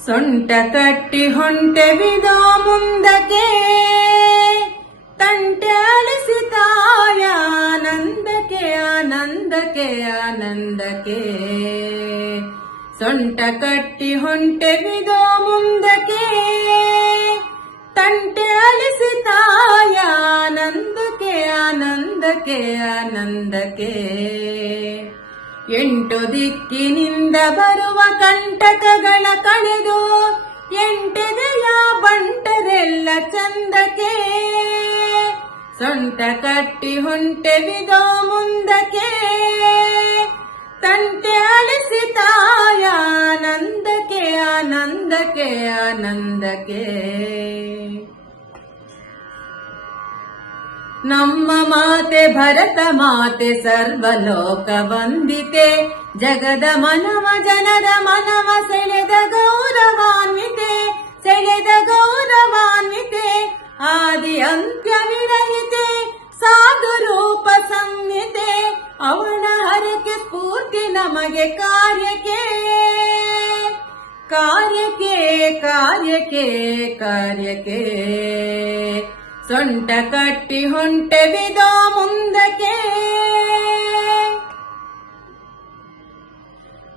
ಸೊಂಟ ಕಟ್ಟಿ ಹೊಂಟೆವಿದೋ ಮುಂದಕ್ಕೆ. ತಂಟೆ ಅಳಿಸಿತಾಯ ಆನಂದಕ್ಕೆ ಆನಂದಕ್ಕೆ ಆನಂದಕ್ಕೆ. ಸೊಂಟ ಕಟ್ಟಿ ಹೊಂಟೆವಿದೋ ಮುಂದಕ್ಕೆ. ತಂಟೆ ಅಳಿಸಿತಾಯ ಆನಂದಕ್ಕೆ ಆನಂದಕ್ಕೆ ಆನಂದಕ್ಕೆ. ಎಂಟು ದಿಕ್ಕಿನಿಂದ ಬರುವ ಕಂಟಕಗಳ ಕಳೆದು ಎಂಟೆದೆಯ ಬಂಟದೆಲ್ಲ ಚಂದಕ್ಕೆ. ಸೊಂಟ ಕಟ್ಟಿ ಹೊಂಟೆವಿದೋ ಮುಂದಕ್ಕೆ. ತಂಟೆ ಅಳಿಸಿತಾಯ ಆನಂದಕ್ಕೆ ಆನಂದಕ್ಕೆ ಆನಂದಕ್ಕೆ. ನಮ್ಮ ಮಾತೆ ಭರತ ಮಾತೆ ಸರ್ವಲೋಕ ವಂದಿತೆ ಜಗದ ಮನವ ಜನರ ಮನವ ಸೆಳೆದ ಗೌರವಾನ್ವಿತೆ ಸೆಳೆದ ಗೌರವಾನ್ವಿತೆ ಆದಿ ಅಂತ್ಯ ವಿರಹಿತೆ ಸಾಧು ರೂಪ ಸಂಹಿತೆ ಅವನ ಹರಕೆ ಸ್ಫೂರ್ತಿ ನಮಗೆ ಕಾರ್ಯಕ್ಕೆ ಕಾರ್ಯಕ್ಕೆ ಕಾರ್ಯಕ್ಕೆ ಕಾರ್ಯಕ್ಕೆ ಸೊಂಟ ಕಟ್ಟಿ ಹೊಂಟೆವಿದೋ ಮುಂದಕ್ಕೆ.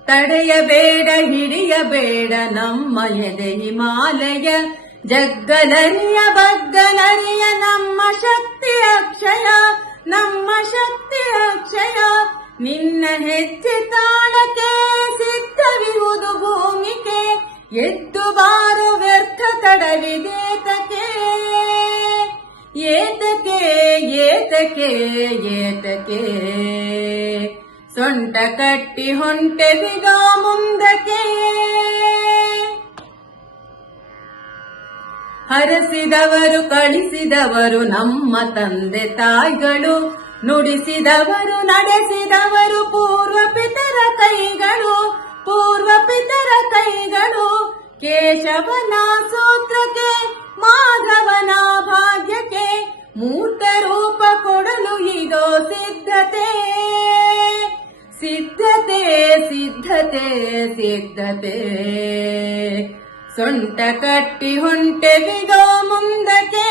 ತಡೆಯಬೇಡ ಹಿಡಿಯಬೇಡ ನಮ್ಮ ಎದೆ ಹಿಮಾಲಯ ಜಗ್ಗಲರಿಯ ಬಗ್ಗಲರಿಯ ನಮ್ಮ ಶಕ್ತಿ ಅಕ್ಷಯ, ನಮ್ಮ ಶಕ್ತಿ ಅಕ್ಷಯ. ನಿನ್ನ ಹೆಜ್ಜೆ ತಾಳಕ್ಕೆ ಸಿದ್ಧವಿರುವುದು ಭೂಮಿಗೆ, ಎದ್ದು ಬಾರು ಏತಕ್ಕೆ ಏತಕ್ಕೆ? ಸೊಂಟ ಕಟ್ಟಿ ಹೊಂಟೆ ಹೊಂಟೆವಿದೋ ಮುಂದಕ್ಕೆ. ಹರಸಿದವರು, ಕಳಿಸಿದವರು ನಮ್ಮ ತಂದೆ ತಾಯಿಗಳು. ನುಡಿಸಿದವರು, ನಡೆಸಿದವರು ಪೂರ್ವ ಪಿತರ ಕೈಗಳು. ಪೂರ್ವ ಪಿತರ ಕೈಗಳು. ಕೇಶವನ ಸಿದ್ಧತೆ ಸಿದ್ಧತೆ ಸಿದ್ಧತೆ ಸಿದ್ಧತೆ. ಸೊಂಟ ಕಟ್ಟಿ ಹೊಂಟೆವಿದೋ ಮುಂದಕ್ಕೆ,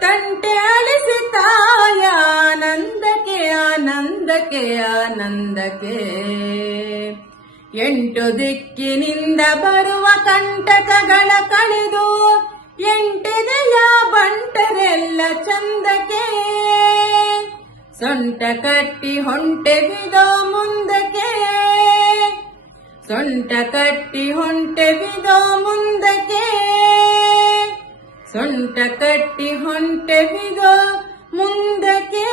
ತಂಟೆ ಅಳಿಸಿತಾಯ ಆನಂದಕ್ಕೆ ಆನಂದಕ್ಕೆ ಆನಂದಕ್ಕೆ. ಎಂಟು ದಿಕ್ಕಿನಿಂದ ಬರುವ ಕಂಟಕಗಳ ಕಳೆದು, ಎಂಟೆದೆಯ ಬಂಟರೆಲ್ಲ ಚಂದಕ್ಕೆ. ಸೊಂಟ ಕಟ್ಟಿ ಹೊಂಟೆ ಬಿದೋ ಮುಂದಕ್ಕೆ. ಸೊಂಟ ಕಟ್ಟಿ ಹೊಂಟೆ ಬಿದೋ ಮುಂದಕ್ಕೆ. ಸೊಂಟ ಕಟ್ಟಿ ಹೊಂಟೆ ಬಿದೋ ಮುಂದಕ್ಕೆ.